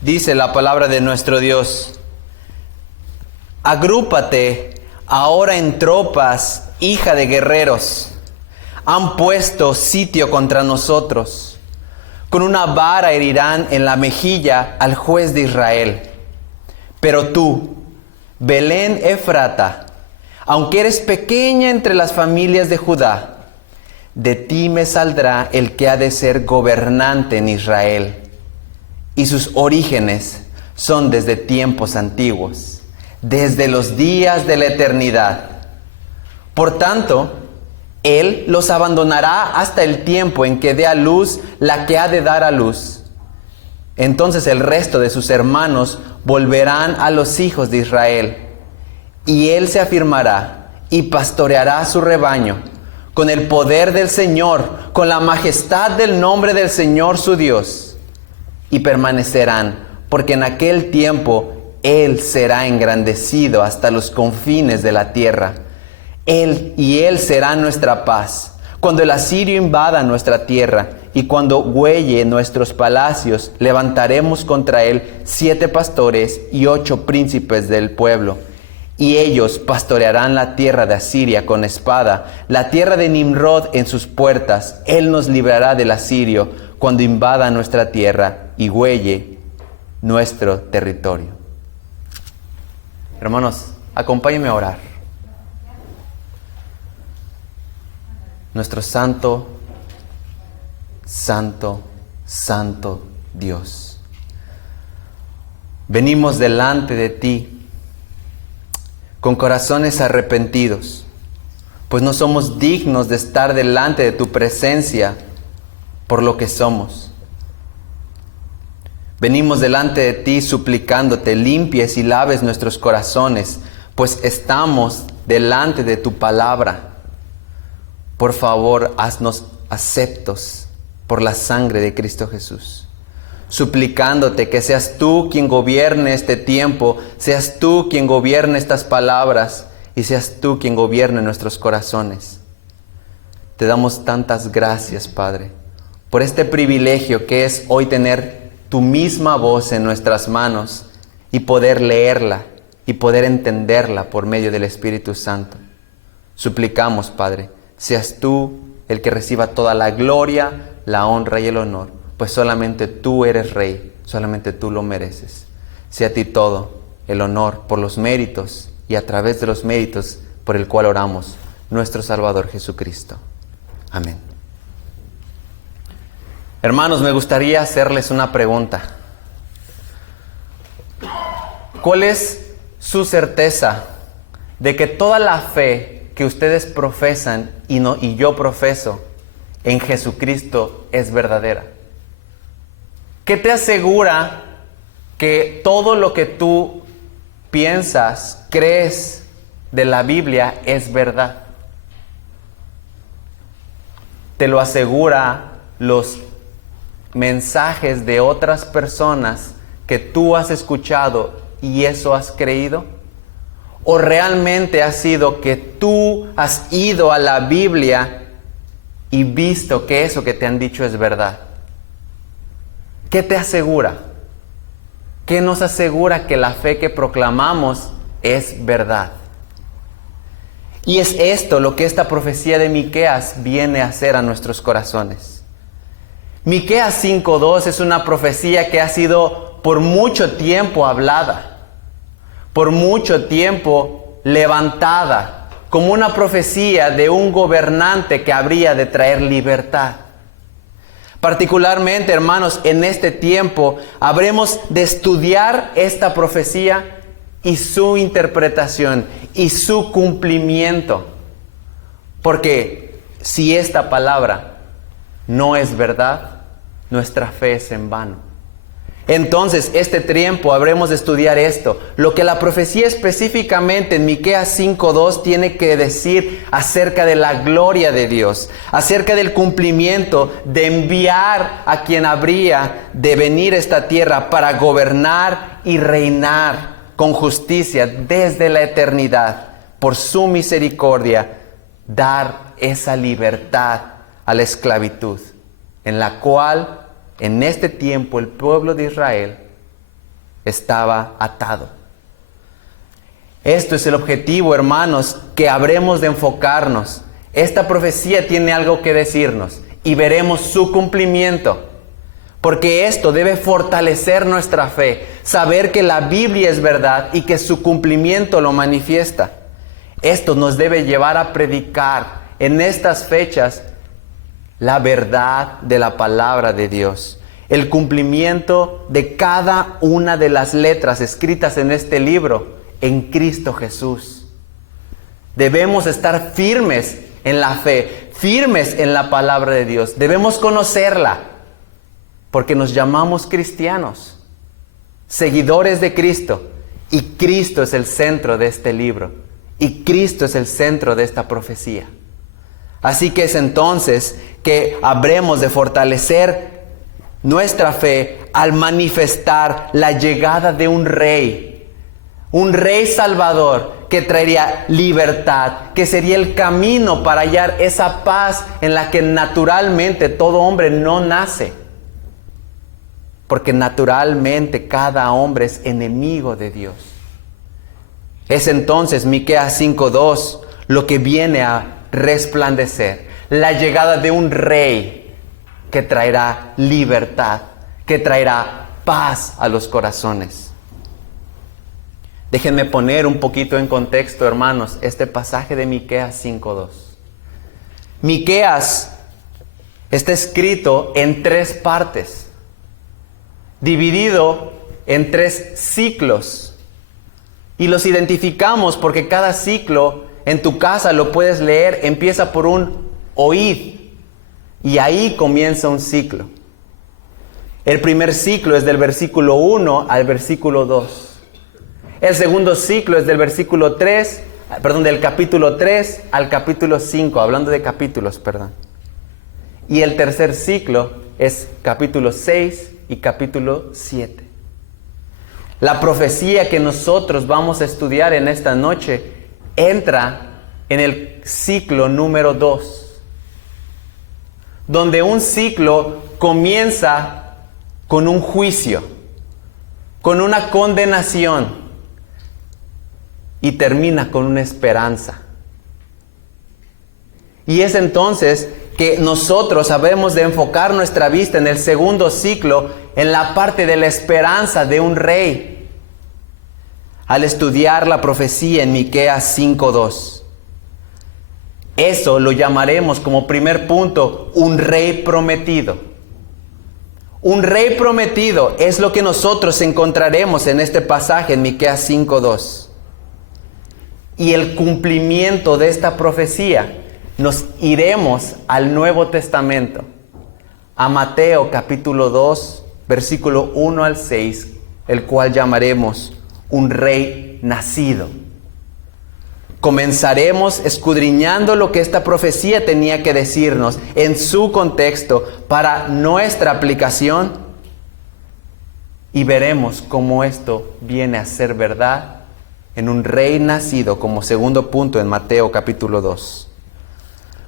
Dice la palabra de nuestro Dios: agrúpate ahora en tropas, hija de guerreros. Han puesto sitio contra nosotros. Con una vara herirán en la mejilla al juez de Israel. Pero tú, Belén Efrata, aunque eres pequeña entre las familias de Judá, de ti me saldrá el que ha de ser gobernante en Israel. Y sus orígenes son desde tiempos antiguos, desde los días de la eternidad. Por tanto, Él los abandonará hasta el tiempo en que dé a luz la que ha de dar a luz. Entonces el resto de sus hermanos volverán a los hijos de Israel, y Él se afirmará y pastoreará su rebaño con el poder del Señor, con la majestad del nombre del Señor su Dios. Y permanecerán, porque en aquel tiempo Él será engrandecido hasta los confines de la tierra. Él será nuestra paz. Cuando el asirio invada nuestra tierra y cuando huelle nuestros palacios, levantaremos contra él 7 pastores y 8 príncipes del pueblo. Y ellos pastorearán la tierra de Asiria con espada, la tierra de Nimrod en sus puertas. Él nos librará del asirio cuando invada nuestra tierra y huelle nuestro territorio. Hermanos, acompáñenme a orar. Nuestro santo, santo, santo Dios, venimos delante de ti con corazones arrepentidos, pues no somos dignos de estar delante de tu presencia por lo que somos. Venimos delante de ti suplicándote, limpies y laves nuestros corazones, pues estamos delante de tu palabra. Por favor, haznos aceptos por la sangre de Cristo Jesús. Suplicándote que seas tú quien gobierne este tiempo, seas tú quien gobierne estas palabras y seas tú quien gobierne nuestros corazones. Te damos tantas gracias, Padre, por este privilegio que es hoy tener tu misma voz en nuestras manos y poder leerla y poder entenderla por medio del Espíritu Santo. Suplicamos, Padre, seas tú el que reciba toda la gloria, la honra y el honor, pues solamente tú eres Rey, solamente tú lo mereces. Sea a ti todo el honor por los méritos y a través de los méritos por el cual oramos, nuestro Salvador Jesucristo. Amén. Hermanos, me gustaría hacerles una pregunta. ¿Cuál es su certeza de que toda la fe que ustedes profesan y yo profeso en Jesucristo es verdadera? ¿Qué te asegura que todo lo que tú piensas, crees de la Biblia es verdad? ¿Te lo asegura los mensajes de otras personas que tú has escuchado y eso has creído? ¿O realmente ha sido que tú has ido a la Biblia y visto que eso que te han dicho es verdad? ¿Qué te asegura? ¿Qué nos asegura que la fe que proclamamos es verdad? Y es esto lo que esta profecía de Miqueas viene a hacer a nuestros corazones. Miqueas 5:2 es una profecía que ha sido por mucho tiempo hablada, por mucho tiempo levantada, como una profecía de un gobernante que habría de traer libertad. Particularmente, hermanos, en este tiempo habremos de estudiar esta profecía y su interpretación y su cumplimiento. Porque si esta palabra no es verdad, nuestra fe es en vano. Entonces, este tiempo habremos de estudiar esto, lo que la profecía específicamente en Miqueas 5:2 tiene que decir acerca de la gloria de Dios, acerca del cumplimiento de enviar a quien habría de venir a esta tierra para gobernar y reinar con justicia desde la eternidad, por su misericordia, dar esa libertad a la esclavitud, en la cual en este tiempo el pueblo de Israel estaba atado. Esto es el objetivo, hermanos, que habremos de enfocarnos. Esta profecía tiene algo que decirnos y veremos su cumplimiento. Porque esto debe fortalecer nuestra fe, saber que la Biblia es verdad y que su cumplimiento lo manifiesta. Esto nos debe llevar a predicar en estas fechas la verdad de la palabra de Dios, el cumplimiento de cada una de las letras escritas en este libro en Cristo Jesús. Debemos estar firmes en la fe, firmes en la palabra de Dios. Debemos conocerla, porque nos llamamos cristianos, seguidores de Cristo, y Cristo es el centro de este libro, y Cristo es el centro de esta profecía. Así que es entonces que habremos de fortalecer nuestra fe al manifestar la llegada de un rey salvador que traería libertad, que sería el camino para hallar esa paz en la que naturalmente todo hombre no nace. Porque naturalmente cada hombre es enemigo de Dios. Es entonces Miqueas 5:2 lo que viene a resplandecer, la llegada de un rey que traerá libertad, que traerá paz a los corazones. Déjenme poner un poquito en contexto, hermanos, este pasaje de Miqueas 5:2. Miqueas está escrito en 3 partes, dividido en 3 ciclos, y los identificamos porque cada ciclo en tu casa lo puedes leer, empieza por un oíd, y ahí comienza un ciclo. El primer ciclo es del versículo 1 al versículo 2. El segundo ciclo es del del capítulo 3 al capítulo 5, hablando de capítulos, Y el tercer ciclo es capítulo 6 y capítulo 7. La profecía que nosotros vamos a estudiar en esta noche entra en el ciclo número 2, donde un ciclo comienza con un juicio, con una condenación, y termina con una esperanza. Y es entonces que nosotros sabemos de enfocar nuestra vista en el segundo ciclo, en la parte de la esperanza de un rey, al estudiar la profecía en Miqueas 5:2. Eso lo llamaremos como primer punto, un rey prometido. Un rey prometido es lo que nosotros encontraremos en este pasaje en Miqueas 5:2. Y el cumplimiento de esta profecía, nos iremos al Nuevo Testamento, a Mateo capítulo 2, versículo 1 al 6, el cual llamaremos un rey nacido. Comenzaremos escudriñando lo que esta profecía tenía que decirnos en su contexto para nuestra aplicación, y veremos cómo esto viene a ser verdad en un rey nacido como segundo punto en Mateo capítulo 2.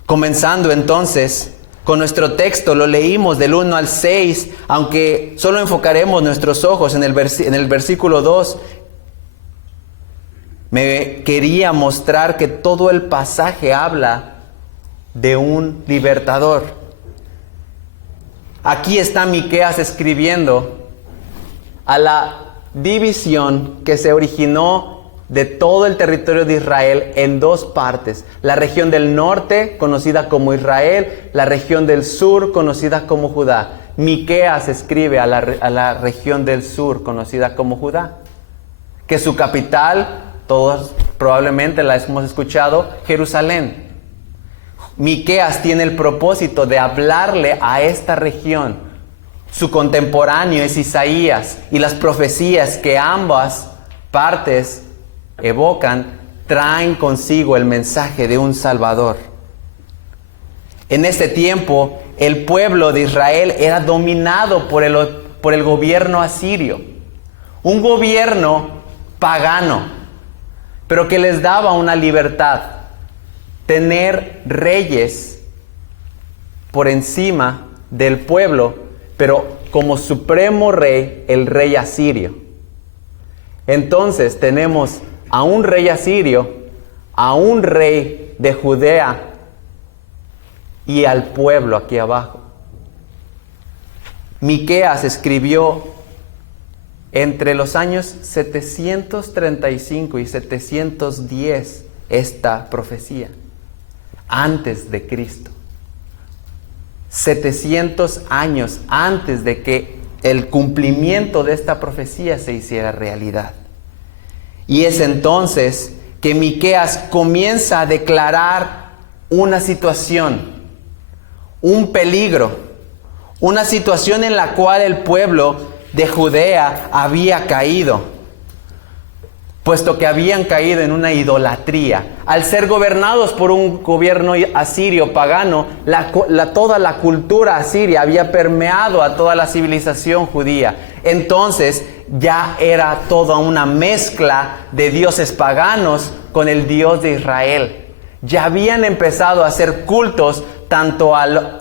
Comenzando entonces con nuestro texto, lo leímos del 1 al 6, aunque solo enfocaremos nuestros ojos en el versículo 2. Me quería mostrar que todo el pasaje habla de un libertador. Aquí está Miqueas escribiendo a la división que se originó de todo el territorio de Israel en 2 partes. La región del norte, conocida como Israel, la región del sur, conocida como Judá. Miqueas escribe a la región del sur, conocida como Judá, que su capital, todos probablemente la hemos escuchado, Jerusalén. Miqueas tiene el propósito de hablarle a esta región Su contemporáneo es Isaías, y las profecías que ambas partes evocan traen consigo el mensaje de un Salvador. En este tiempo, el pueblo de Israel era dominado por el gobierno asirio, un gobierno pagano, pero que les daba una libertad: tener reyes por encima del pueblo, pero como supremo rey, el rey asirio. Entonces tenemos a un rey asirio, a un rey de Judea y al pueblo aquí abajo. Miqueas escribió entre los años 735 y 710 esta profecía, antes de Cristo. 700 años antes de que el cumplimiento de esta profecía se hiciera realidad. Y es entonces que Miqueas comienza a declarar una situación, un peligro, una situación en la cual el pueblo de Judea había caído, puesto que habían caído en una idolatría. Al ser gobernados por un gobierno asirio pagano, toda la cultura asiria había permeado a toda la civilización judía. Entonces ya era toda una mezcla de dioses paganos con el Dios de Israel. Ya habían empezado a hacer cultos tanto al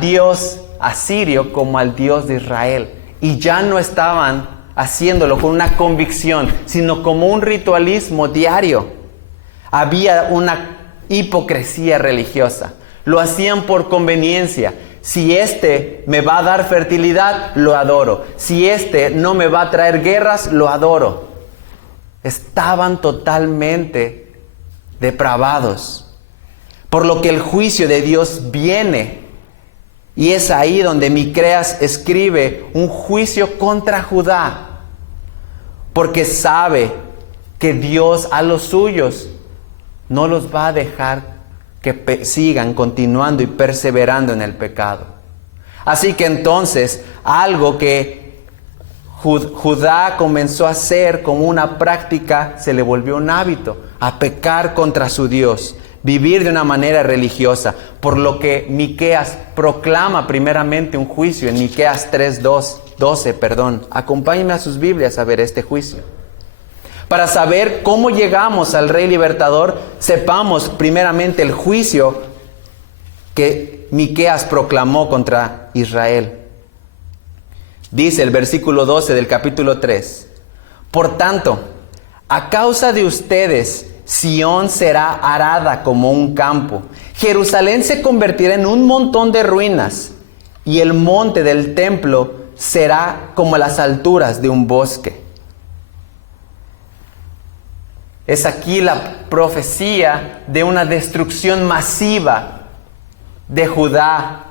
Dios asirio como al Dios de Israel. Y ya no estaban haciéndolo con una convicción, sino como un ritualismo diario. Había una hipocresía religiosa. Lo hacían por conveniencia. Si este me va a dar fertilidad, lo adoro. Si este no me va a traer guerras, lo adoro. Estaban totalmente depravados. Por lo que el juicio de Dios viene. Y es ahí donde Miqueas escribe un juicio contra Judá, porque sabe que Dios a los suyos no los va a dejar que sigan continuando y perseverando en el pecado. Así que entonces, algo que Judá comenzó a hacer como una práctica, se le volvió un hábito, a pecar contra su Dios, vivir de una manera religiosa, por lo que Miqueas proclama primeramente un juicio en Miqueas 3:12. Acompáñenme a sus Biblias a ver este juicio. Para saber cómo llegamos al Rey Libertador, sepamos primeramente el juicio que Miqueas proclamó contra Israel. Dice el versículo 12 del capítulo 3: Por tanto, a causa de ustedes, Sión será arada como un campo. Jerusalén se convertirá en un montón de ruinas, y el monte del templo será como las alturas de un bosque. Es aquí la profecía de una destrucción masiva de Judá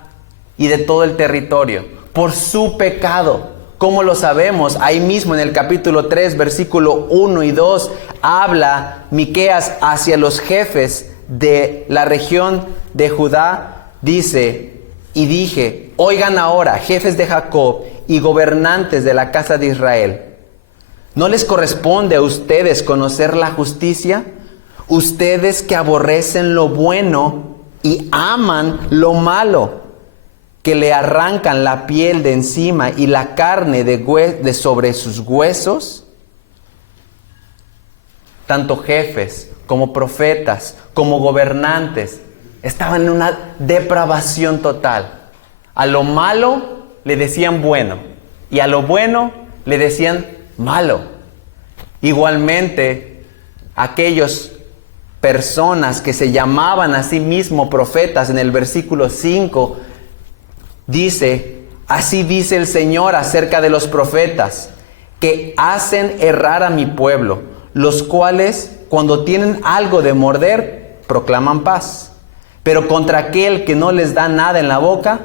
y de todo el territorio por su pecado. ¿Cómo lo sabemos? Ahí mismo en el capítulo 3, versículo 1 y 2, habla Miqueas hacia los jefes de la región de Judá. Dice: y dije, oigan ahora, jefes de Jacob y gobernantes de la casa de Israel, ¿no les corresponde a ustedes conocer la justicia? Ustedes que aborrecen lo bueno y aman lo malo, que le arrancan la piel de encima y la carne de sobre sus huesos. Tanto jefes como profetas como gobernantes estaban en una depravación total. A lo malo le decían bueno y a lo bueno le decían malo. Igualmente, aquellas personas que se llamaban a sí mismos profetas, en el versículo 5 dice: así dice el Señor acerca de los profetas, que hacen errar a mi pueblo, los cuales, cuando tienen algo de morder, proclaman paz, pero contra aquel que no les da nada en la boca,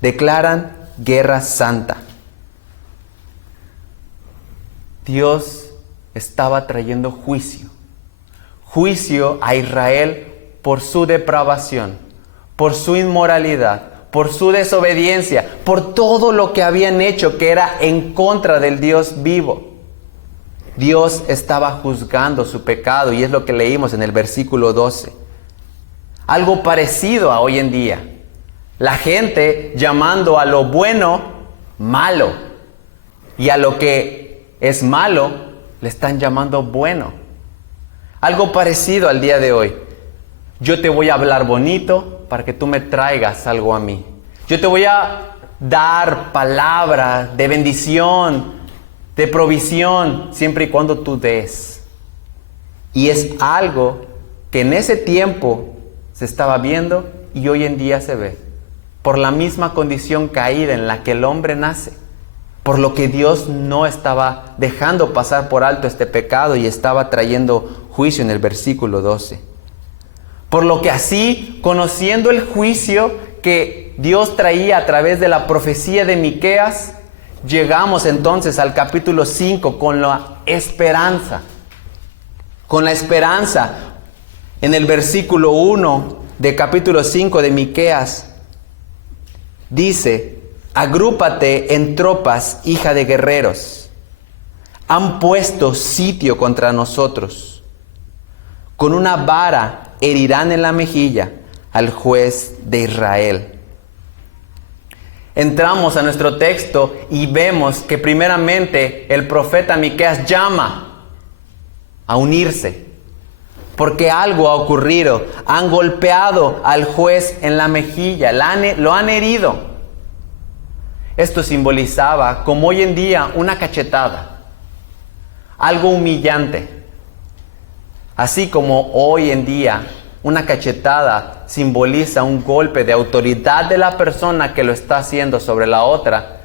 declaran guerra santa. Dios estaba trayendo juicio a Israel por su depravación, por su inmoralidad, por su desobediencia, por todo lo que habían hecho que era en contra del Dios vivo. Dios estaba juzgando su pecado y es lo que leímos en el versículo 12. Algo parecido a hoy en día. La gente llamando a lo bueno malo y a lo que es malo le están llamando bueno. Algo parecido al día de hoy. Yo te voy a hablar bonito para que tú me traigas algo a mí. Yo te voy a dar palabras de bendición, de provisión, siempre y cuando tú des. Y es algo que en ese tiempo se estaba viendo y hoy en día se ve. Por la misma condición caída en la que el hombre nace. Por lo que Dios no estaba dejando pasar por alto este pecado y estaba trayendo juicio en el versículo 12. Por lo que así, conociendo el juicio que Dios traía a través de la profecía de Miqueas, llegamos entonces al capítulo 5 con la esperanza. Con la esperanza. En el versículo 1 de capítulo 5 de Miqueas dice: agrúpate en tropas, hija de guerreros. Han puesto sitio contra nosotros. Con una vara herirán en la mejilla al juez de Israel. Entramos a nuestro texto y vemos que primeramente el profeta Miqueas llama a unirse, porque algo ha ocurrido. Han golpeado al juez en la mejilla, lo han herido. Esto simbolizaba, como hoy en día, una cachetada, algo humillante. Así como hoy en día una cachetada simboliza un golpe de autoridad de la persona que lo está haciendo sobre la otra,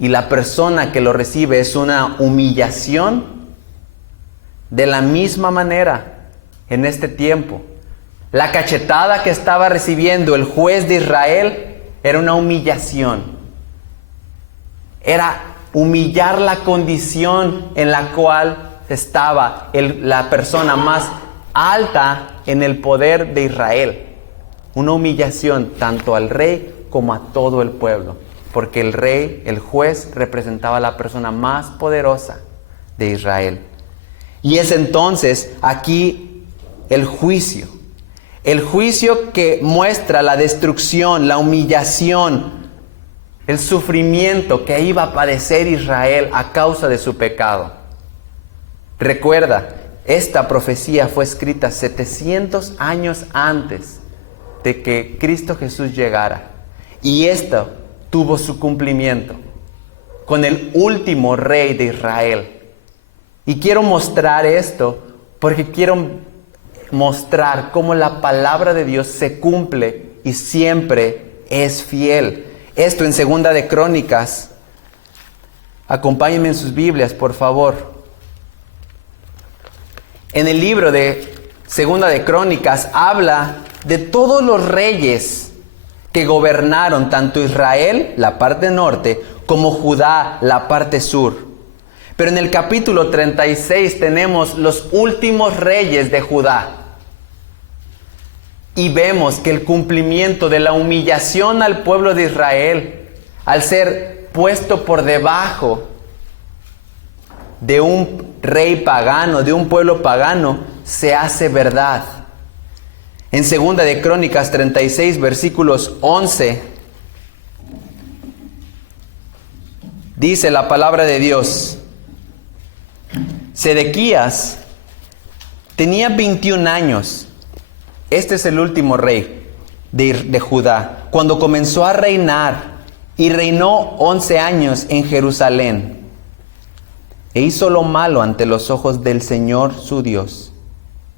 y la persona que lo recibe es una humillación, de la misma manera en este tiempo, la cachetada que estaba recibiendo el juez de Israel era una humillación. Era humillar la condición en la cual estaba la persona más alta en el poder de Israel. Una humillación tanto al rey como a todo el pueblo, porque el rey, el juez, representaba a la persona más poderosa de Israel. Y es entonces aquí el juicio que muestra la destrucción, la humillación, el sufrimiento que iba a padecer Israel a causa de su pecado. Recuerda, esta profecía fue escrita 700 años antes de que Cristo Jesús llegara. Y esto tuvo su cumplimiento con el último rey de Israel. Y quiero mostrar esto porque quiero mostrar cómo la palabra de Dios se cumple y siempre es fiel. Esto en Segunda de Crónicas. Acompáñenme en sus Biblias, por favor. En el libro de Segunda de Crónicas habla de todos los reyes que gobernaron tanto Israel, la parte norte, como Judá, la parte sur. Pero en el capítulo 36 tenemos los últimos reyes de Judá. Y vemos que el cumplimiento de la humillación al pueblo de Israel, al ser puesto por debajo de un rey pagano, de un pueblo pagano, se hace verdad. En Segunda de Crónicas 36, versículos 11, dice la palabra de Dios: Sedequías tenía 21 años. Este es el último rey de Judá, cuando comenzó a reinar, y reinó 11 años en Jerusalén. E hizo lo malo ante los ojos del Señor su Dios,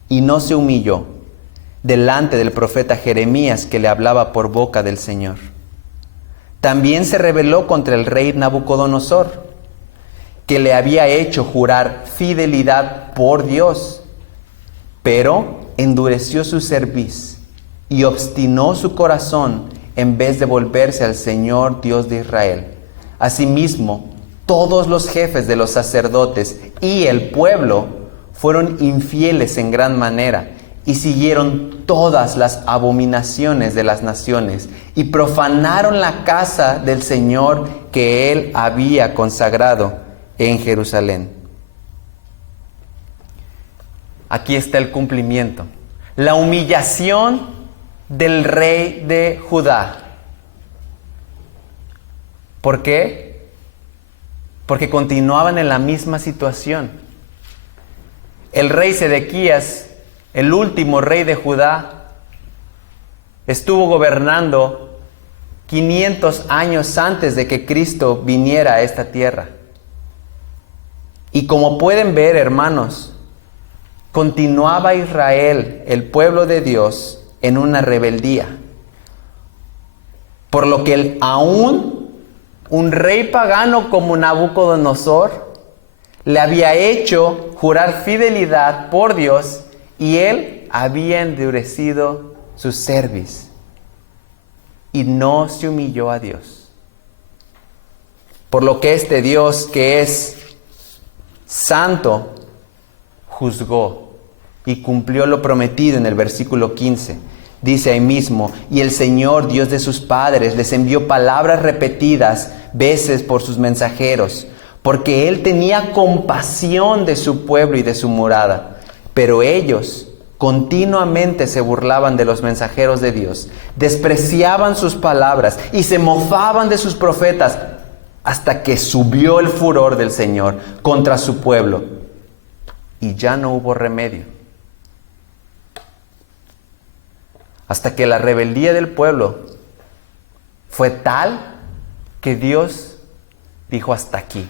y no se humilló delante del profeta Jeremías, que le hablaba por boca del Señor. También se rebeló contra el rey Nabucodonosor, que le había hecho jurar fidelidad por Dios, pero endureció su cerviz y obstinó su corazón en vez de volverse al Señor Dios de Israel. Asimismo, todos los jefes de los sacerdotes y el pueblo fueron infieles en gran manera, y siguieron todas las abominaciones de las naciones y profanaron la casa del Señor que él había consagrado en Jerusalén. Aquí está el cumplimiento. La humillación del rey de Judá. ¿Por qué? Porque continuaban en la misma situación. El rey Sedequías, el último rey de Judá, estuvo gobernando 500 años antes de que Cristo viniera a esta tierra. Y como pueden ver, hermanos, continuaba Israel, el pueblo de Dios, en una rebeldía. Por lo que aún un rey pagano como Nabucodonosor le había hecho jurar fidelidad por Dios y él había endurecido su cerviz y no se humilló a Dios. Por lo que este Dios, que es santo, juzgó y cumplió lo prometido en el versículo 15. Dice ahí mismo: y el Señor, Dios de sus padres, les envió palabras repetidas veces por sus mensajeros, porque Él tenía compasión de su pueblo y de su morada. Pero ellos continuamente se burlaban de los mensajeros de Dios, despreciaban sus palabras y se mofaban de sus profetas, hasta que subió el furor del Señor contra su pueblo, y ya no hubo remedio. Hasta que la rebeldía del pueblo fue tal que Dios dijo: hasta aquí.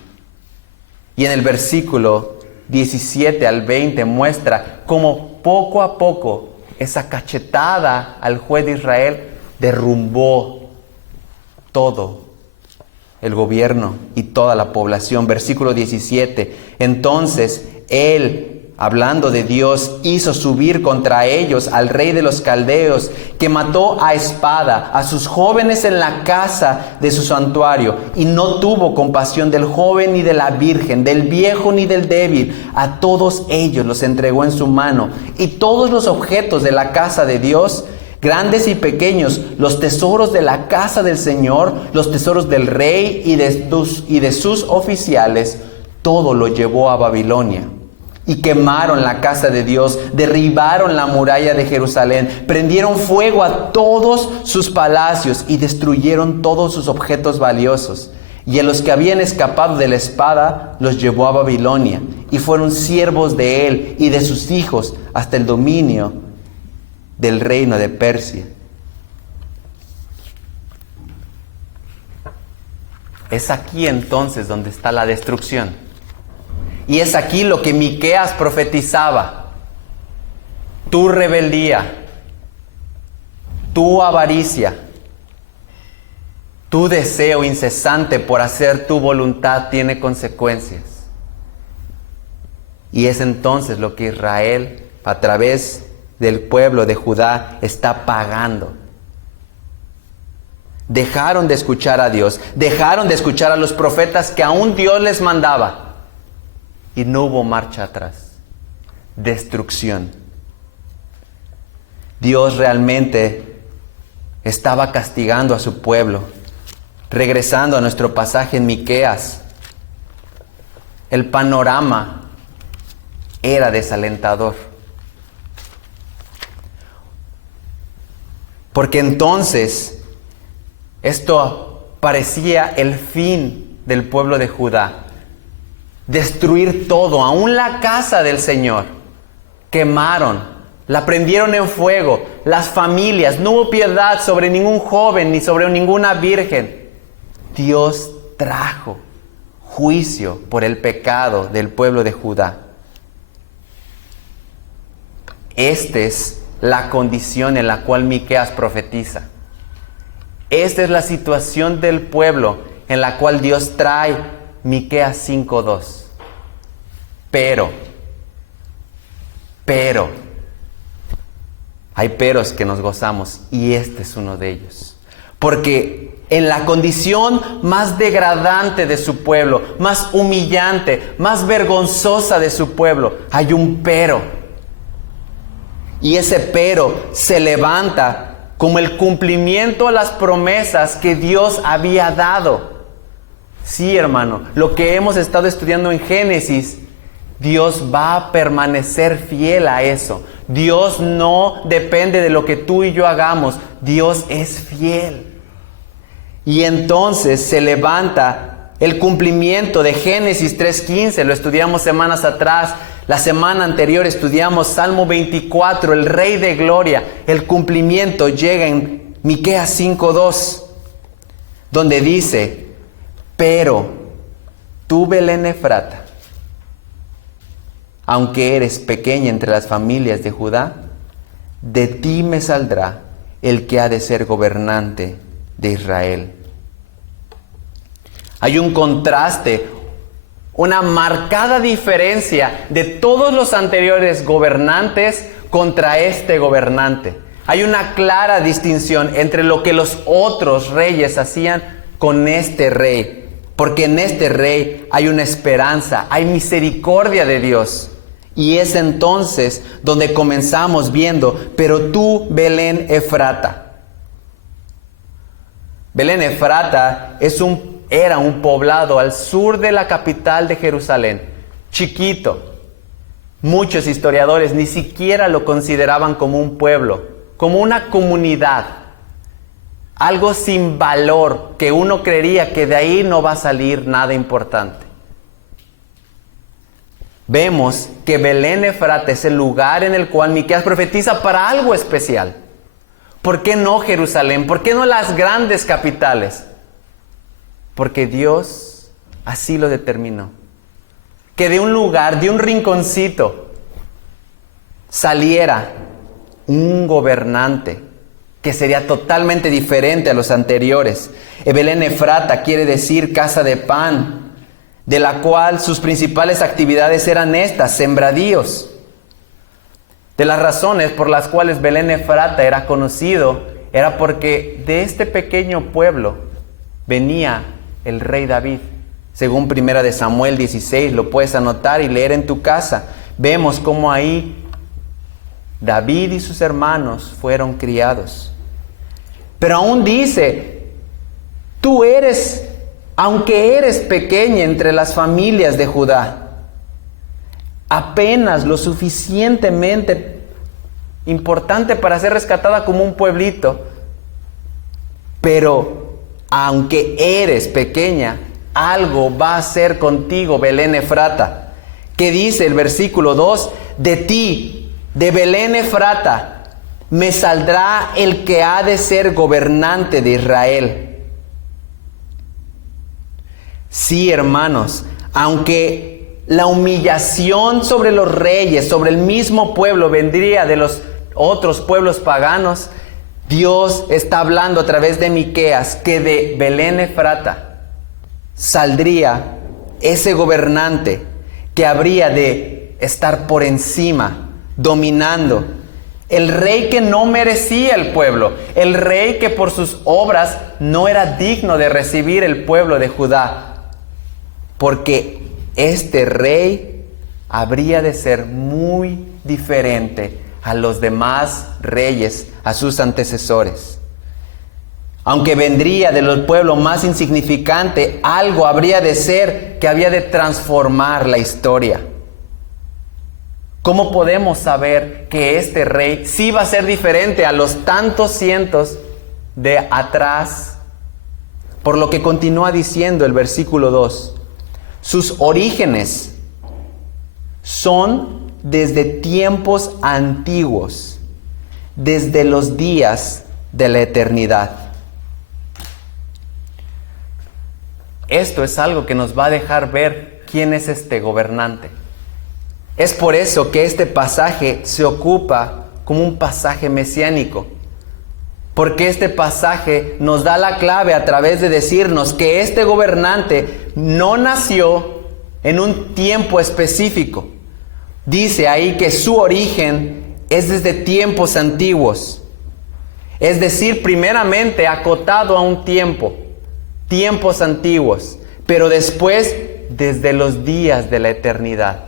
Y en el versículo 17 al 20 muestra cómo poco a poco esa cachetada al juez de Israel derrumbó todo el gobierno y toda la población. Versículo 17: entonces él, hablando de Dios, hizo subir contra ellos al rey de los caldeos, que mató a espada a sus jóvenes en la casa de su santuario, y no tuvo compasión del joven ni de la virgen, del viejo ni del débil. A todos ellos los entregó en su mano, y todos los objetos de la casa de Dios, grandes y pequeños, los tesoros de la casa del Señor, los tesoros del rey y de sus oficiales, todo lo llevó a Babilonia. Y quemaron la casa de Dios, derribaron la muralla de Jerusalén, prendieron fuego a todos sus palacios y destruyeron todos sus objetos valiosos. Y a los que habían escapado de la espada los llevó a Babilonia, y fueron siervos de él y de sus hijos hasta el dominio del reino de Persia. Es aquí entonces donde está la destrucción. Y es aquí lo que Miqueas profetizaba: tu rebeldía, tu avaricia, tu deseo incesante por hacer tu voluntad tiene consecuencias. Y es entonces lo que Israel, a través del pueblo de Judá, está pagando. Dejaron de escuchar a Dios, dejaron de escuchar a los profetas que aún Dios les mandaba. Y no hubo marcha atrás. Destrucción. Dios realmente estaba castigando a su pueblo. Regresando a nuestro pasaje en Miqueas, el panorama era desalentador. Porque entonces esto parecía el fin del pueblo de Judá. Destruir todo, aún la casa del Señor. Quemaron, la prendieron en fuego, las familias, no hubo piedad sobre ningún joven ni sobre ninguna virgen. Dios trajo juicio por el pecado del pueblo de Judá. Esta es la condición en la cual Miqueas profetiza. Esta es la situación del pueblo en la cual Dios trae Miqueas 5:2. Pero, hay peros que nos gozamos, y este es uno de ellos. Porque en la condición más degradante de su pueblo, más humillante, más vergonzosa de su pueblo, hay un pero. Y ese pero se levanta como el cumplimiento a las promesas que Dios había dado. Sí, hermano, lo que hemos estado estudiando en Génesis, Dios va a permanecer fiel a eso. Dios no depende de lo que tú y yo hagamos. Dios es fiel. Y entonces se levanta el cumplimiento de Génesis 3:15. Lo estudiamos semanas atrás. La semana anterior estudiamos Salmo 24, el Rey de Gloria. El cumplimiento llega en Miqueas 5:2, donde dice: pero tú, Belén Efrata, aunque eres pequeña entre las familias de Judá, de ti me saldrá el que ha de ser gobernante de Israel. Hay un contraste, una marcada diferencia de todos los anteriores gobernantes contra este gobernante. Hay una clara distinción entre lo que los otros reyes hacían con este rey. Porque en este rey hay una esperanza, hay misericordia de Dios. Y es entonces donde comenzamos viendo: pero tú, Belén Efrata. Belén Efrata era un poblado al sur de la capital de Jerusalén, chiquito. Muchos historiadores ni siquiera lo consideraban como un pueblo, como una comunidad. Algo sin valor, que uno creería que de ahí no va a salir nada importante. Vemos que Belén Efrata es el lugar en el cual Miqueas profetiza para algo especial. ¿Por qué no Jerusalén? ¿Por qué no las grandes capitales? Porque Dios así lo determinó. Que de un lugar, de un rinconcito, saliera un gobernante que sería totalmente diferente a los anteriores. Belén Efrata quiere decir casa de pan, de la cual sus principales actividades eran estas: sembradíos. De las razones por las cuales Belén Efrata era conocido, era porque de este pequeño pueblo venía el rey David. Según 1 Samuel 16, lo puedes anotar y leer en tu casa. Vemos cómo ahí David y sus hermanos fueron criados. Pero aún dice: tú eres, aunque eres pequeña entre las familias de Judá, apenas lo suficientemente importante para ser rescatada como un pueblito, pero aunque eres pequeña, algo va a hacer contigo, Belén Efrata. ¿Qué dice el versículo 2? De ti, de Belén Efrata, me saldrá el que ha de ser gobernante de Israel. Sí, hermanos, aunque la humillación sobre los reyes, sobre el mismo pueblo, vendría de los otros pueblos paganos, Dios está hablando a través de Miqueas que de Belén Efrata saldría ese gobernante que habría de estar por encima, dominando. El rey que no merecía el pueblo, el rey que por sus obras no era digno de recibir el pueblo de Judá, porque este rey habría de ser muy diferente a los demás reyes, a sus antecesores. Aunque vendría del pueblo más insignificante, algo habría de ser que había de transformar la historia. ¿Cómo podemos saber que este rey sí va a ser diferente a los tantos cientos de atrás? Por lo que continúa diciendo el versículo 2. Sus orígenes son desde tiempos antiguos, desde los días de la eternidad. Esto es algo que nos va a dejar ver quién es este gobernante. Es por eso que este pasaje se ocupa como un pasaje mesiánico. Porque este pasaje nos da la clave a través de decirnos que este gobernante no nació en un tiempo específico. Dice ahí que su origen es desde tiempos antiguos. Es decir, primeramente acotado a un tiempo, tiempos antiguos, pero después desde los días de la eternidad.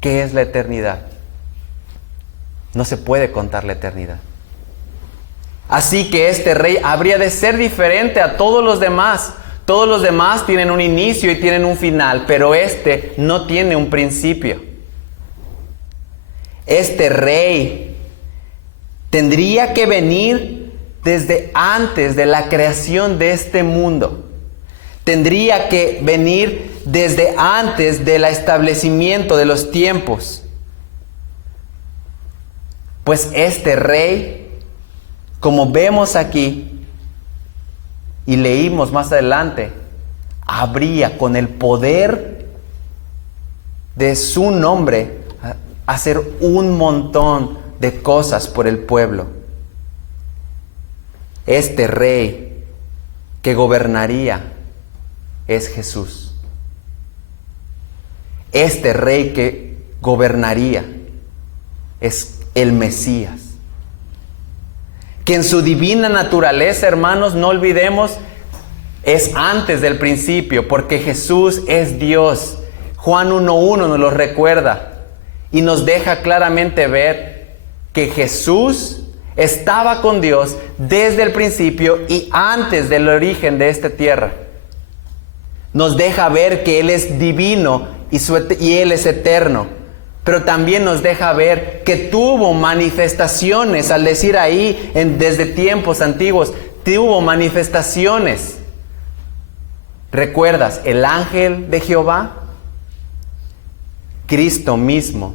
¿Qué es la eternidad? no se puede contar la eternidad. Así que este rey habría de ser diferente a todos los demás. Todos los demás tienen un inicio y tienen un final, pero este no tiene un principio. Este rey tendría que venir desde antes de la creación de este mundo. Tendría que venir desde antes del establecimiento de los tiempos. Pues este rey, como vemos aquí y leímos más adelante, habría con el poder de su nombre hacer un montón de cosas por el pueblo. Este rey que gobernaría es Jesús. Este rey que gobernaría es el Mesías. Que en su divina naturaleza, hermanos, no olvidemos, es antes del principio, porque Jesús es Dios. Juan 1:1 nos lo recuerda y nos deja claramente ver que Jesús estaba con Dios desde el principio y antes del origen de esta tierra. Nos deja ver que Él es divino y Él es eterno. Pero también nos deja ver que tuvo manifestaciones, al decir ahí, desde tiempos antiguos, tuvo manifestaciones. ¿Recuerdas el ángel de Jehová? Cristo mismo,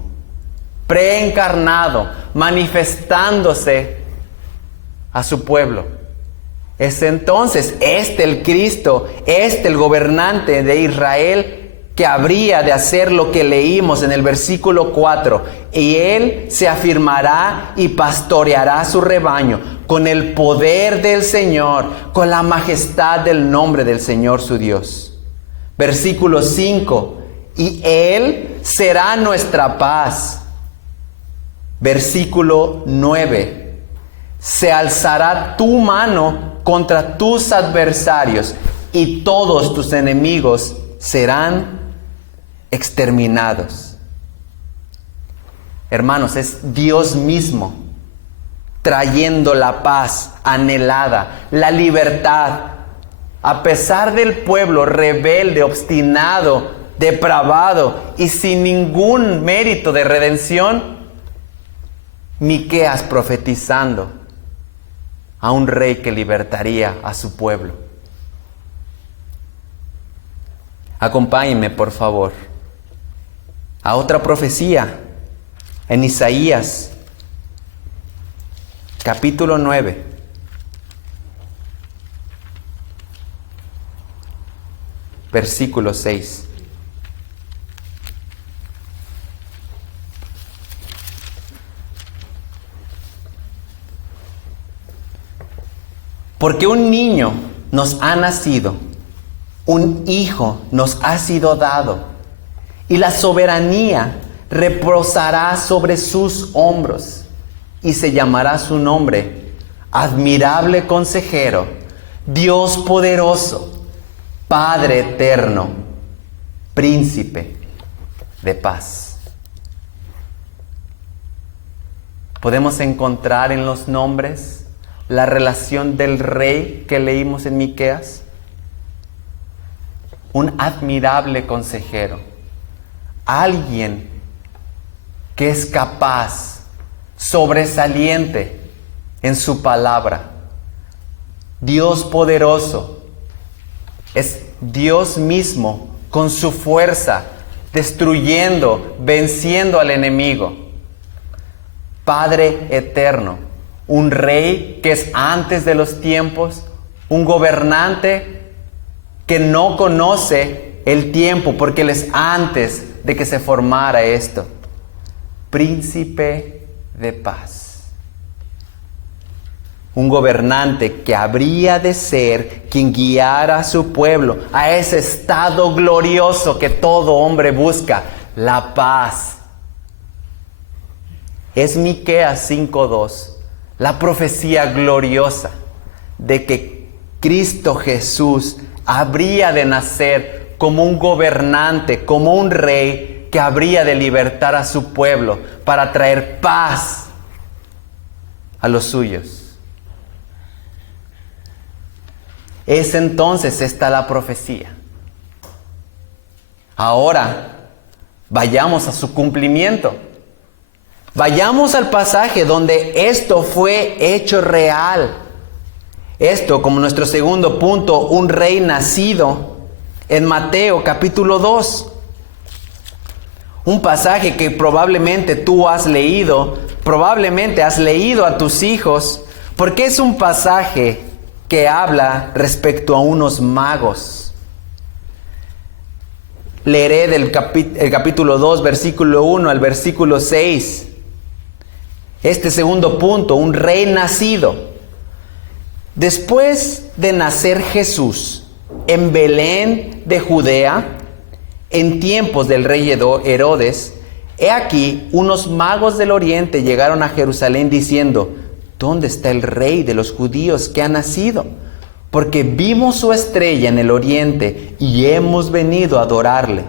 preencarnado, manifestándose a su pueblo. Es entonces el Cristo, el gobernante de Israel, que habría de hacer lo que leímos en el versículo 4. Y Él se afirmará y pastoreará su rebaño con el poder del Señor, con la majestad del nombre del Señor su Dios. Versículo 5. Y Él será nuestra paz. Versículo 9. Se alzará tu mano contra tus adversarios y todos tus enemigos serán exterminados. Hermanos, es Dios mismo trayendo la paz anhelada, la libertad. A pesar del pueblo rebelde, obstinado, depravado y sin ningún mérito de redención, Miqueas profetizando a un rey que libertaría a su pueblo. Acompáñenme, por favor, a otra profecía en Isaías, capítulo 9. Versículo 6. Porque un niño nos ha nacido, un hijo nos ha sido dado, y la soberanía reposará sobre sus hombros, y se llamará su nombre, Admirable Consejero, Dios Poderoso, Padre Eterno, Príncipe de Paz. Podemos encontrar en los nombres la relación del rey que leímos en Miqueas. Un admirable consejero, alguien que es capaz, sobresaliente en su palabra. Dios poderoso, es Dios mismo con su fuerza, destruyendo, venciendo al enemigo. Padre eterno, un rey que es antes de los tiempos, un gobernante que no conoce el tiempo porque Él es antes de que se formara esto. Príncipe de paz. Un gobernante que habría de ser quien guiara a su pueblo a ese estado glorioso que todo hombre busca, la paz. Es Miqueas 5:2, la profecía gloriosa de que Cristo Jesús habría de nacer como un gobernante, como un rey que habría de libertar a su pueblo para traer paz a los suyos. Es entonces esta la profecía. Ahora, vayamos a su cumplimiento. Vayamos al pasaje donde esto fue hecho real. Esto como nuestro segundo punto, un rey nacido, en Mateo capítulo 2. Un pasaje que probablemente tú has leído, probablemente has leído a tus hijos, porque es un pasaje que habla respecto a unos magos. Leeré del capítulo 2, versículo 1 al versículo 6. Este segundo punto, un rey nacido. Después de nacer Jesús en Belén de Judea, en tiempos del rey Herodes, he aquí unos magos del oriente llegaron a Jerusalén diciendo: ¿dónde está el rey de los judíos que ha nacido? Porque vimos su estrella en el oriente y hemos venido a adorarle.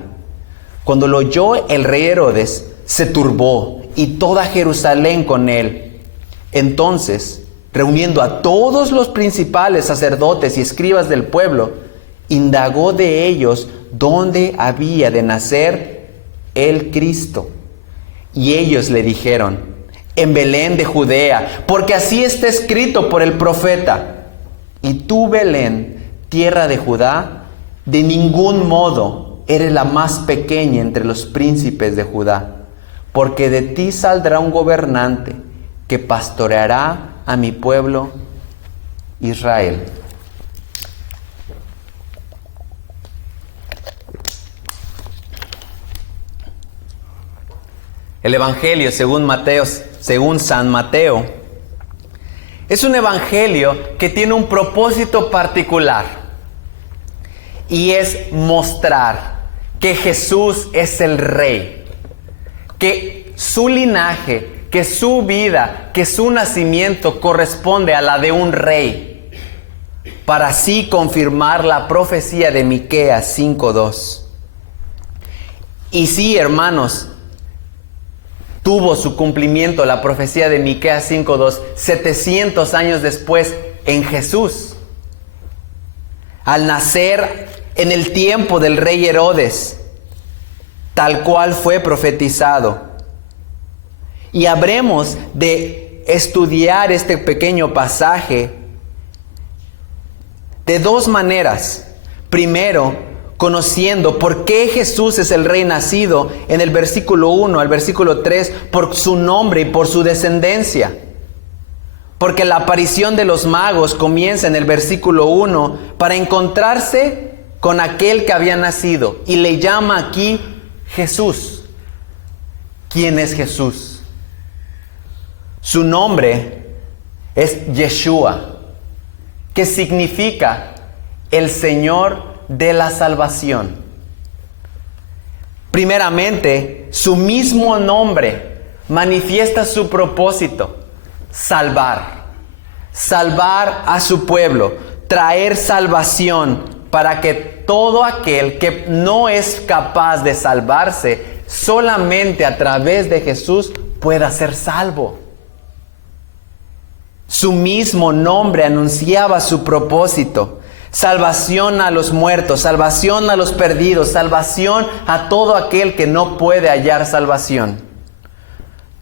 Cuando lo oyó el rey Herodes, se turbó y toda Jerusalén con él. Entonces, reuniendo a todos los principales sacerdotes y escribas del pueblo, indagó de ellos dónde había de nacer el Cristo. Y ellos le dijeron: en Belén de Judea, porque así está escrito por el profeta: y tú, Belén, tierra de Judá, de ningún modo eres la más pequeña entre los príncipes de Judá, porque de ti saldrá un gobernante que pastoreará a mi pueblo Israel. El Evangelio según San Mateo, es un evangelio que tiene un propósito particular, y es mostrar que Jesús es el Rey, que su linaje, que su vida, que su nacimiento corresponde a la de un rey, para así confirmar la profecía de Miqueas 5:2. Y sí, hermanos, tuvo su cumplimiento la profecía de Miqueas 5:2 700 años después en Jesús, al nacer en el tiempo del rey Herodes, tal cual fue profetizado. Y habremos de estudiar este pequeño pasaje de dos maneras. Primero, conociendo por qué Jesús es el Rey nacido en el versículo 1 al versículo 3, por su nombre y por su descendencia. Porque la aparición de los magos comienza en el versículo 1 para encontrarse con aquel que había nacido, y le llama aquí Jesús. ¿Quién es Jesús? Su nombre es Yeshua, que significa el Señor de la salvación. Primeramente, su mismo nombre manifiesta su propósito: salvar a su pueblo, traer salvación para que todo aquel que no es capaz de salvarse, solamente a través de Jesús pueda ser salvo. Su mismo nombre anunciaba su propósito: salvación a los muertos, salvación a los perdidos, salvación a todo aquel que no puede hallar salvación.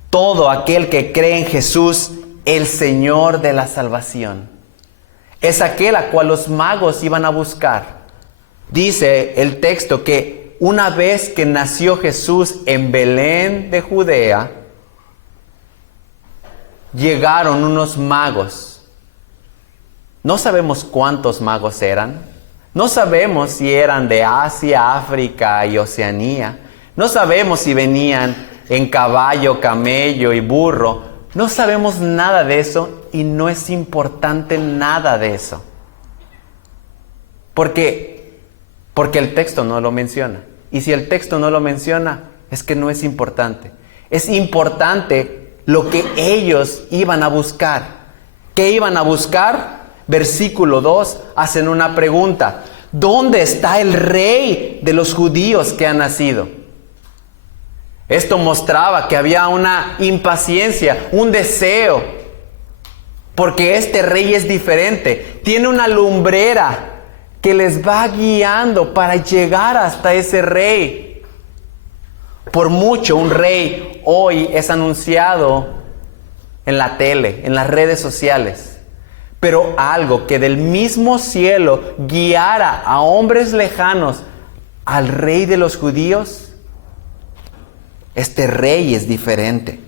Todo aquel que cree en Jesús, el Señor de la salvación, es aquel a cual los magos iban a buscar. Dice el texto que una vez que nació Jesús en Belén de Judea, llegaron unos magos. No sabemos cuántos magos eran. No sabemos si eran de Asia, África y Oceanía. No sabemos si venían en caballo, camello y burro. No sabemos nada de eso, y no es importante nada de eso. Porque el texto no lo menciona. Y si el texto no lo menciona, es que no es importante. Es importante lo que ellos iban a buscar. ¿Qué iban a buscar? Versículo 2, hacen una pregunta: ¿dónde está el rey de los judíos que ha nacido? Esto mostraba que había una impaciencia, un deseo Porque este rey es diferente. Tiene una lumbrera que les va guiando para llegar hasta ese rey. Por mucho, un rey hoy es anunciado en la tele, en las redes sociales. Pero algo que del mismo cielo guiara a hombres lejanos al rey de los judíos, este rey es diferente.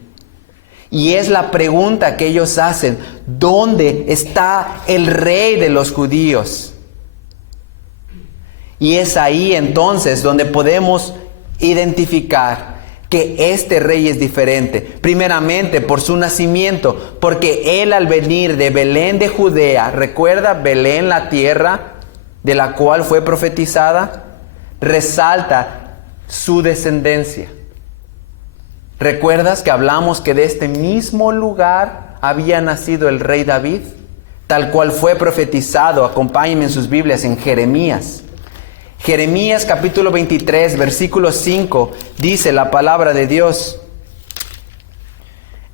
Y es la pregunta que ellos hacen: ¿dónde está el rey de los judíos? Y es ahí entonces donde podemos identificar que este rey es diferente. Primeramente por su nacimiento, porque él al venir de Belén de Judea, recuerda Belén, la tierra de la cual fue profetizada, resalta su descendencia. ¿Recuerdas que hablamos que de este mismo lugar había nacido el rey David? Tal cual fue profetizado. Acompáñenme en sus Biblias en Jeremías. Jeremías capítulo 23, versículo 5, dice la palabra de Dios: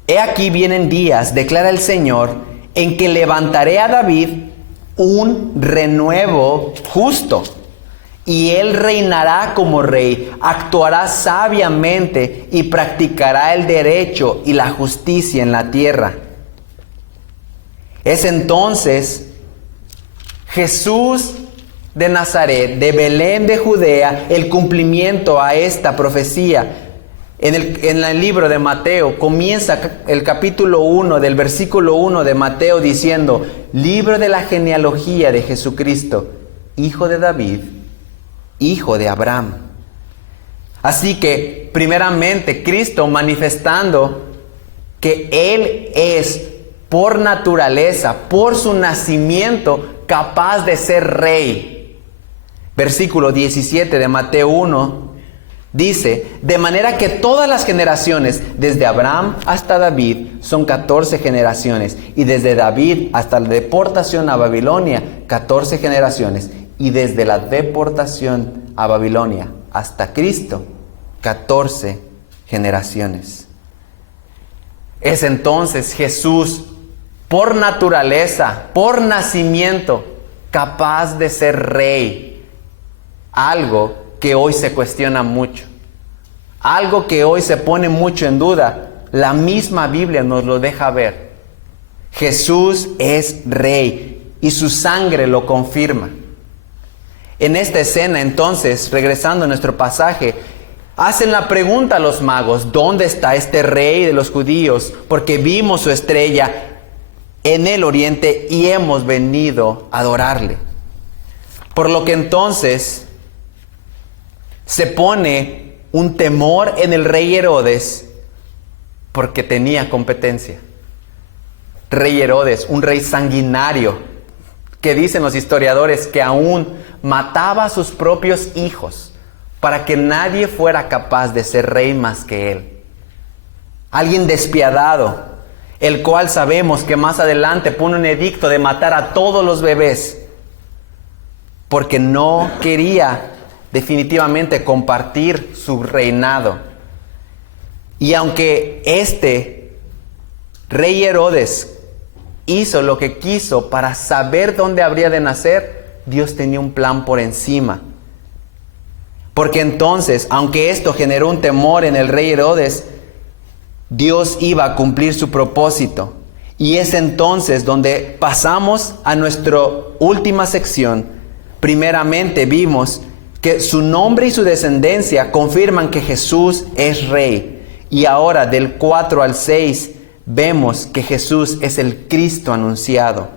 He aquí vienen días, declara el Señor, en que levantaré a David un renuevo justo, y él reinará como rey, actuará sabiamente y practicará el derecho y la justicia en la tierra. Es entonces Jesús de Nazaret, de Belén de Judea, el cumplimiento a esta profecía. En el libro de Mateo comienza el capítulo 1 del versículo 1 de Mateo diciendo: libro de la genealogía de Jesucristo, hijo de David, hijo de Abraham. Así que, primeramente, Cristo manifestando que Él es por naturaleza, por su nacimiento, capaz de ser rey. Versículo 17 de Mateo 1 dice: de manera que todas las generaciones, desde Abraham hasta David, son 14 generaciones, y desde David hasta la deportación a Babilonia, 14 generaciones, y desde la deportación a Babilonia hasta Cristo, 14 generaciones. Es entonces Jesús, por naturaleza, por nacimiento, capaz de ser rey. Algo que hoy se cuestiona mucho. Algo que hoy se pone mucho en duda. La misma Biblia nos lo deja ver. Jesús es rey y su sangre lo confirma. En esta escena, entonces, regresando a nuestro pasaje, hacen la pregunta a los magos: ¿dónde está este rey de los judíos? Porque vimos su estrella en el oriente y hemos venido a adorarle. Por lo que entonces se pone un temor en el rey Herodes, porque tenía competencia. Rey Herodes, un rey sanguinario, que dicen los historiadores que aún mataba a sus propios hijos para que nadie fuera capaz de ser rey más que él. Alguien despiadado, el cual sabemos que más adelante pone un edicto de matar a todos los bebés, porque no quería definitivamente compartir su reinado. Y aunque este rey Herodes hizo lo que quiso para saber dónde habría de nacer, Dios tenía un plan por encima. Porque entonces, aunque esto generó un temor en el rey Herodes, Dios iba a cumplir su propósito. Y es entonces donde pasamos a nuestra última sección. Primeramente vimos que su nombre y su descendencia confirman que Jesús es rey. Y ahora del 4 al 6 vemos que Jesús es el Cristo anunciado.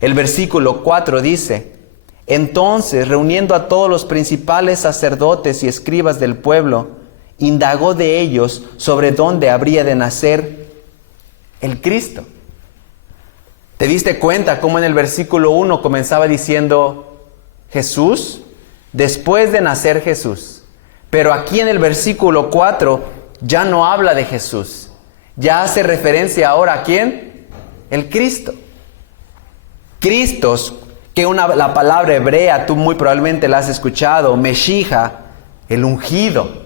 El versículo 4 dice: entonces, reuniendo a todos los principales sacerdotes y escribas del pueblo, indagó de ellos sobre dónde habría de nacer el Cristo. ¿Te diste cuenta cómo en el versículo 1 comenzaba diciendo Jesús, después de nacer Jesús? Pero aquí en el versículo 4 ya no habla de Jesús. Ya hace referencia ahora a ¿quién? El Cristo. Cristos, que la palabra hebrea tú muy probablemente la has escuchado, Meshija, el ungido.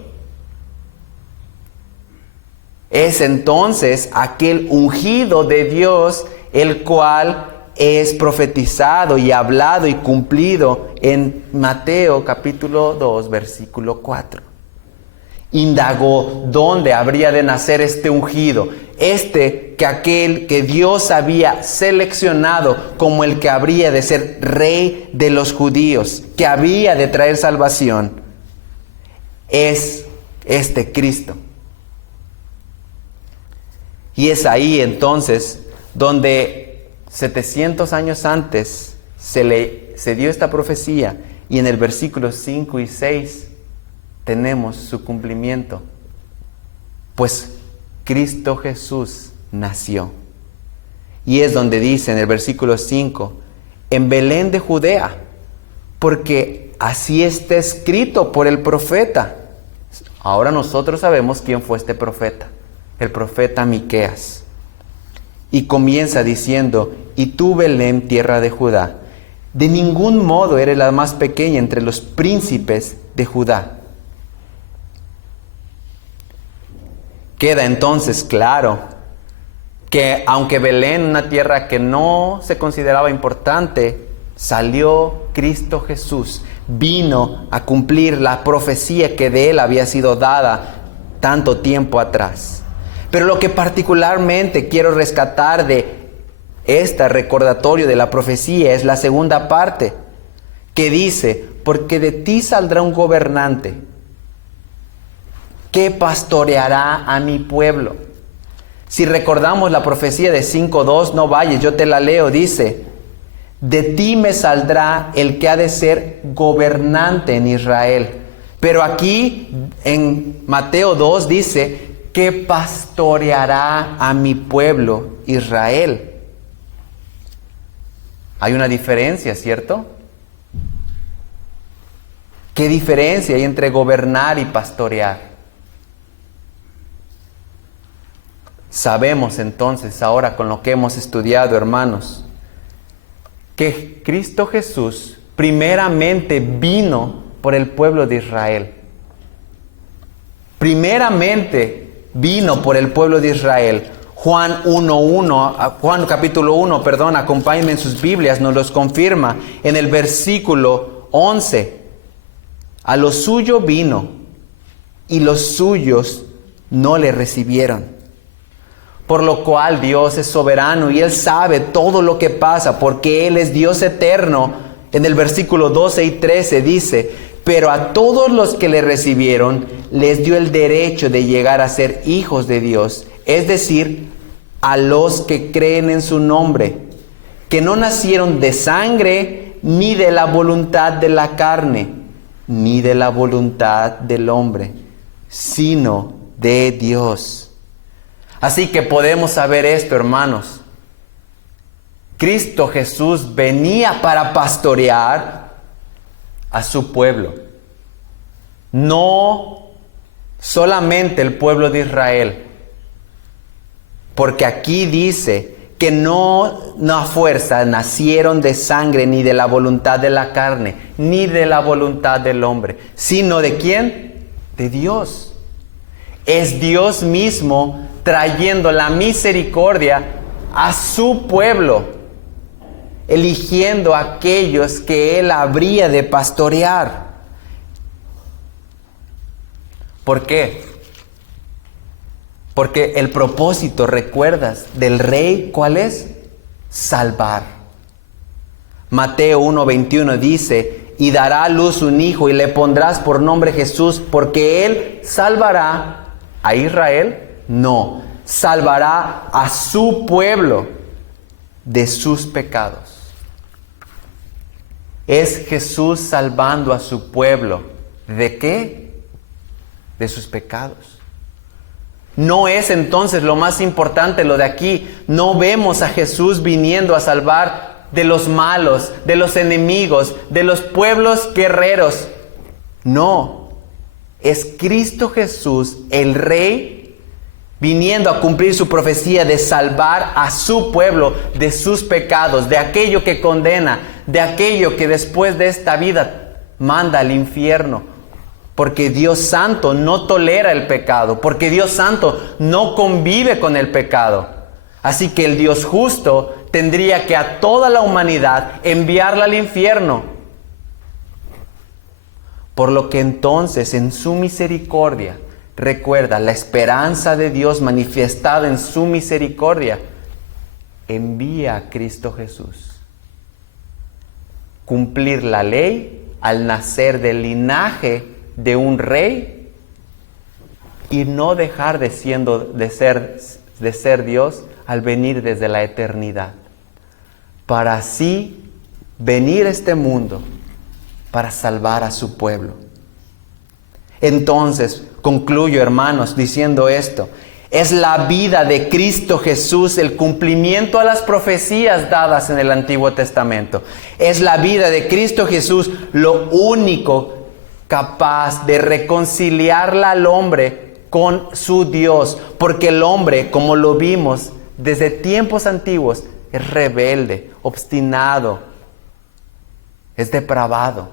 Es entonces aquel ungido de Dios, el cual es profetizado y hablado y cumplido en Mateo capítulo 2, versículo 4. Indagó dónde habría de nacer este ungido, aquel que Dios había seleccionado como el que habría de ser rey de los judíos, que había de traer salvación, es este Cristo. Y es ahí entonces donde 700 años antes se dio esta profecía, y en el versículo 5 y 6 tenemos su cumplimiento. Pues Cristo Jesús nació. Y es donde dice en el versículo 5, en Belén de Judea, porque así está escrito por el profeta. Ahora nosotros sabemos quién fue este profeta, el profeta Miqueas. Y comienza diciendo, y tú, Belén, tierra de Judá, de ningún modo eres la más pequeña entre los príncipes de Judá. Queda entonces claro que aunque Belén, una tierra que no se consideraba importante, salió Cristo Jesús, vino a cumplir la profecía que de él había sido dada tanto tiempo atrás. Pero lo que particularmente quiero rescatar de este recordatorio de la profecía es la segunda parte, que dice, porque de ti saldrá un gobernante que pastoreará a mi pueblo. Si recordamos la profecía de 5:2, no vayas, yo te la leo, dice, de ti me saldrá el que ha de ser gobernante en Israel. Pero aquí en Mateo 2 dice, que pastoreará a mi pueblo Israel. Hay una diferencia, ¿cierto? ¿Qué diferencia hay entre gobernar y pastorear? Sabemos entonces, ahora con lo que hemos estudiado, hermanos, que Cristo Jesús primeramente vino por el pueblo de Israel. Primeramente vino por el pueblo de Israel. Juan capítulo 1, acompáñenme en sus Biblias, nos los confirma en el versículo 11. A lo suyo vino, y los suyos no le recibieron. Por lo cual Dios es soberano y Él sabe todo lo que pasa, porque Él es Dios eterno. En el versículo 12 y 13 dice, pero a todos los que le recibieron, les dio el derecho de llegar a ser hijos de Dios, es decir, a los que creen en su nombre, que no nacieron de sangre, ni de la voluntad de la carne, ni de la voluntad del hombre, sino de Dios. Así que podemos saber esto, hermanos. Cristo Jesús venía para pastorear a su pueblo. No solamente el pueblo de Israel. Porque aquí dice que no a fuerza nacieron de sangre, ni de la voluntad de la carne, ni de la voluntad del hombre, sino ¿de quién? De Dios. Es Dios mismo trayendo la misericordia a su pueblo, eligiendo a aquellos que Él habría de pastorear. ¿Por qué? Porque el propósito, ¿recuerdas? Del rey, ¿cuál es? Salvar. Mateo 1:21 dice, y dará a luz un hijo y le pondrás por nombre Jesús, porque Él salvará a Israel. No, salvará a su pueblo de sus pecados. Es Jesús salvando a su pueblo. ¿De qué? De sus pecados. No es entonces lo más importante lo de aquí. No vemos a Jesús viniendo a salvar de los malos, de los enemigos, de los pueblos guerreros. No, es Cristo Jesús, el Rey, viniendo a cumplir su profecía de salvar a su pueblo de sus pecados, de aquello que condena, de aquello que después de esta vida manda al infierno porque Dios Santo no tolera el pecado, porque Dios Santo no convive con el pecado. Así que el Dios justo tendría que a toda la humanidad enviarla al infierno. Por lo que entonces en su misericordia, recuerda la esperanza de Dios manifestada en su misericordia, envía a Cristo Jesús. Cumplir la ley al nacer del linaje de un rey y no dejar de ser Dios al venir desde la eternidad, para así venir a este mundo para salvar a su pueblo. Entonces, concluyo, hermanos, diciendo esto: es la vida de Cristo Jesús el cumplimiento a las profecías dadas en el Antiguo Testamento. Es la vida de Cristo Jesús lo único capaz de reconciliarla al hombre con su Dios, porque el hombre, como lo vimos desde tiempos antiguos, es rebelde, obstinado, es depravado.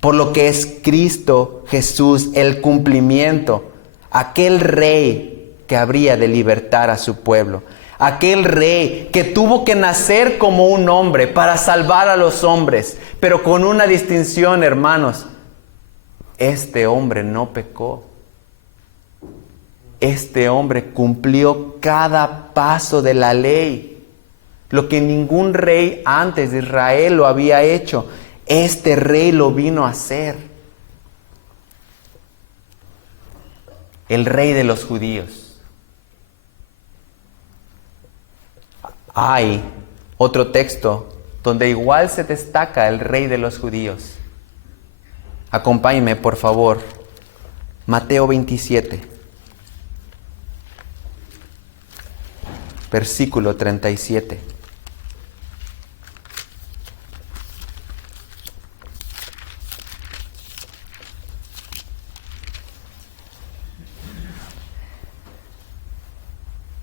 Por lo que es Cristo Jesús el cumplimiento, aquel rey que habría de libertar a su pueblo, aquel rey que tuvo que nacer como un hombre para salvar a los hombres, pero con una distinción, hermanos: este hombre no pecó. Este hombre cumplió cada paso de la ley, lo que ningún rey antes de Israel lo había hecho. Este rey lo vino a hacer. El rey de los judíos. Hay otro texto donde igual se destaca el rey de los judíos. Acompáñenme, por favor. Mateo 27. Versículo 37.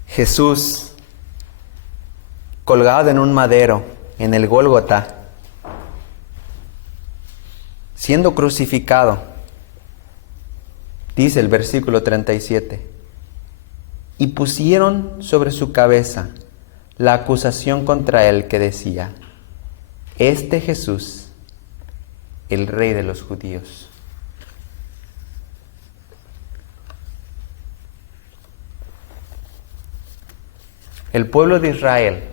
Jesús, colgado en un madero en el Gólgota, siendo crucificado, dice el versículo 37, y pusieron sobre su cabeza la acusación contra él que decía: este Jesús, el Rey de los judíos. El pueblo de Israel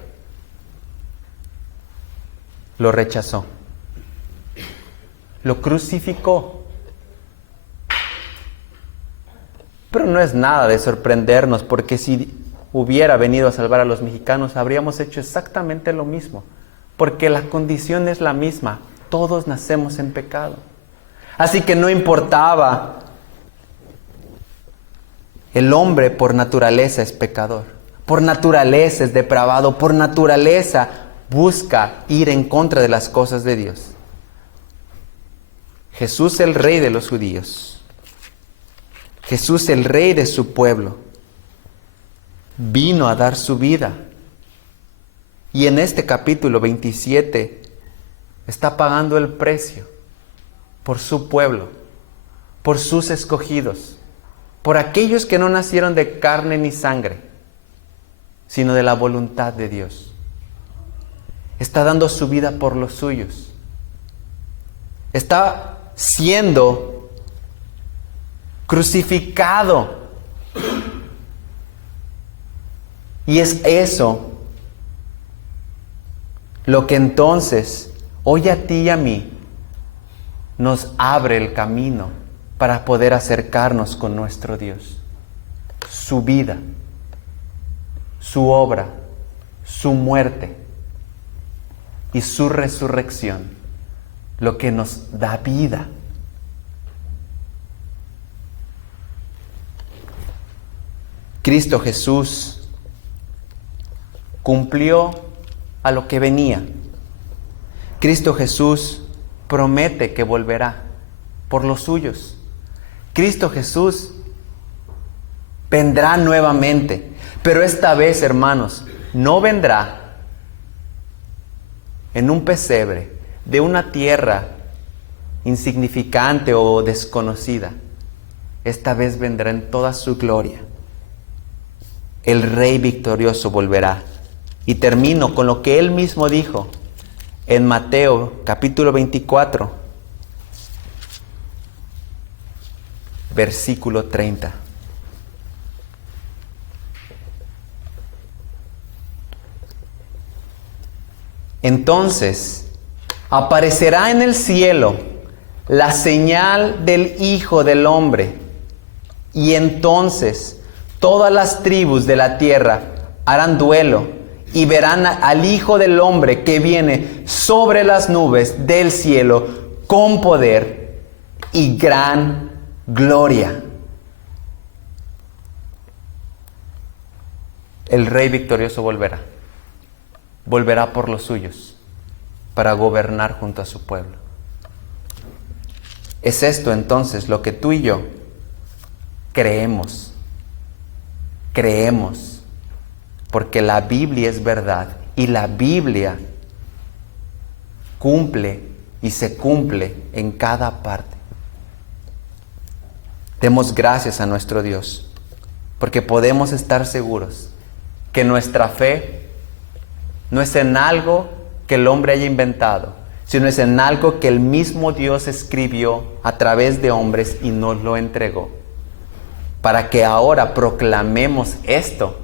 lo rechazó, lo crucificó. Pero no es nada de sorprendernos, porque si hubiera venido a salvar a los mexicanos, habríamos hecho exactamente lo mismo, porque la condición es la misma: todos nacemos en pecado. Así que no importaba, el hombre por naturaleza es pecador. Por naturaleza es depravado, por naturaleza busca ir en contra de las cosas de Dios. Jesús, el Rey de los judíos, Jesús, el Rey de su pueblo, vino a dar su vida. Y en este capítulo 27 está pagando el precio por su pueblo, por sus escogidos, por aquellos que no nacieron de carne ni sangre, sino de la voluntad de Dios. Está dando su vida por los suyos. Está siendo crucificado. Y es eso lo que entonces, hoy a ti y a mí, nos abre el camino para poder acercarnos con nuestro Dios. Su vida, su obra, su muerte y su resurrección, lo que nos da vida. Cristo Jesús cumplió a lo que venía. Cristo Jesús promete que volverá por los suyos. Cristo Jesús vendrá nuevamente. Pero esta vez, hermanos, no vendrá en un pesebre de una tierra insignificante o desconocida. Esta vez vendrá en toda su gloria. El Rey victorioso volverá. Y termino con lo que Él mismo dijo en Mateo capítulo 24, versículo 30. Entonces aparecerá en el cielo la señal del Hijo del Hombre, y entonces todas las tribus de la tierra harán duelo y verán al Hijo del Hombre que viene sobre las nubes del cielo con poder y gran gloria. El Rey victorioso volverá. Volverá por los suyos para gobernar junto a su pueblo. Es esto entonces lo que tú y yo creemos. Creemos. Porque la Biblia es verdad y la Biblia cumple y se cumple en cada parte. Demos gracias a nuestro Dios, porque podemos estar seguros que nuestra fe no es en algo que el hombre haya inventado, sino es en algo que el mismo Dios escribió a través de hombres y nos lo entregó, para que ahora proclamemos esto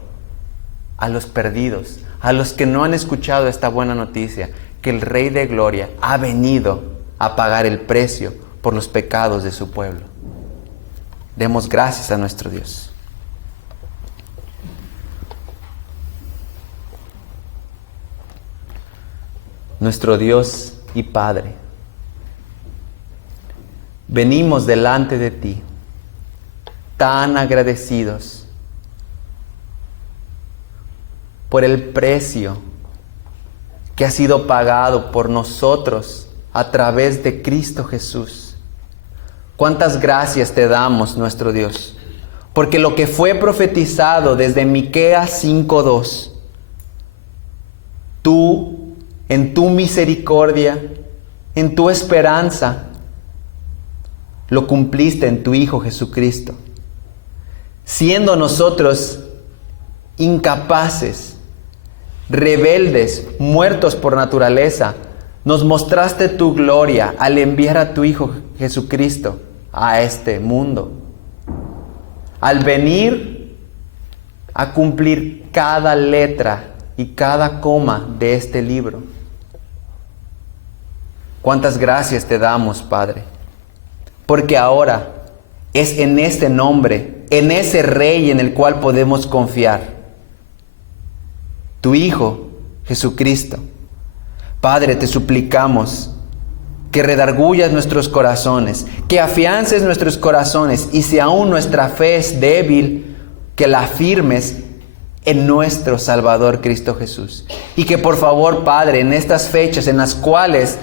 a los perdidos, a los que no han escuchado esta buena noticia, que el Rey de Gloria ha venido a pagar el precio por los pecados de su pueblo. Demos gracias a nuestro Dios. Nuestro Dios y Padre, venimos delante de ti tan agradecidos por el precio que ha sido pagado por nosotros a través de Cristo Jesús. Cuántas gracias te damos, nuestro Dios, porque lo que fue profetizado desde Miqueas 5:2, tú, en tu misericordia, en tu esperanza, lo cumpliste en tu Hijo Jesucristo. Siendo nosotros incapaces, rebeldes, muertos por naturaleza, nos mostraste tu gloria al enviar a tu Hijo Jesucristo a este mundo. Al venir a cumplir cada letra y cada coma de este libro. Cuántas gracias te damos, Padre, porque ahora es en este nombre, en ese Rey en el cual podemos confiar. Tu Hijo, Jesucristo. Padre, te suplicamos que redargullas nuestros corazones, que afiances nuestros corazones, y si aún nuestra fe es débil, que la afirmes en nuestro Salvador Cristo Jesús. Y que por favor, Padre, en estas fechas en las cuales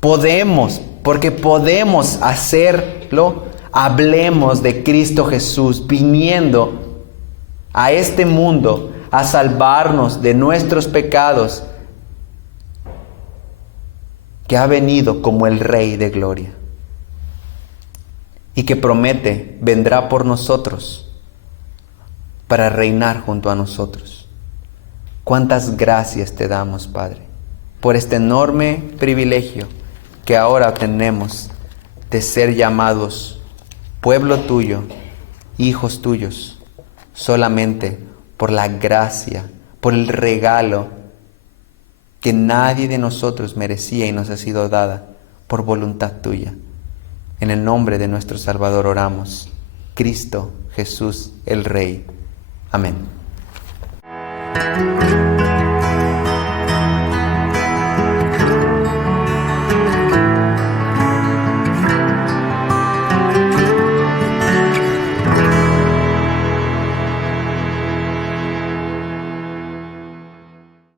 podemos, porque podemos hacerlo, hablemos de Cristo Jesús viniendo a este mundo a salvarnos de nuestros pecados, que ha venido como el Rey de Gloria y que promete vendrá por nosotros para reinar junto a nosotros. Cuántas gracias te damos, Padre, por este enorme privilegio que ahora tenemos de ser llamados pueblo tuyo, hijos tuyos, solamente por la gracia, por el regalo que nadie de nosotros merecía y nos ha sido dada por voluntad tuya. En el nombre de nuestro Salvador oramos, Cristo Jesús el Rey. Amén.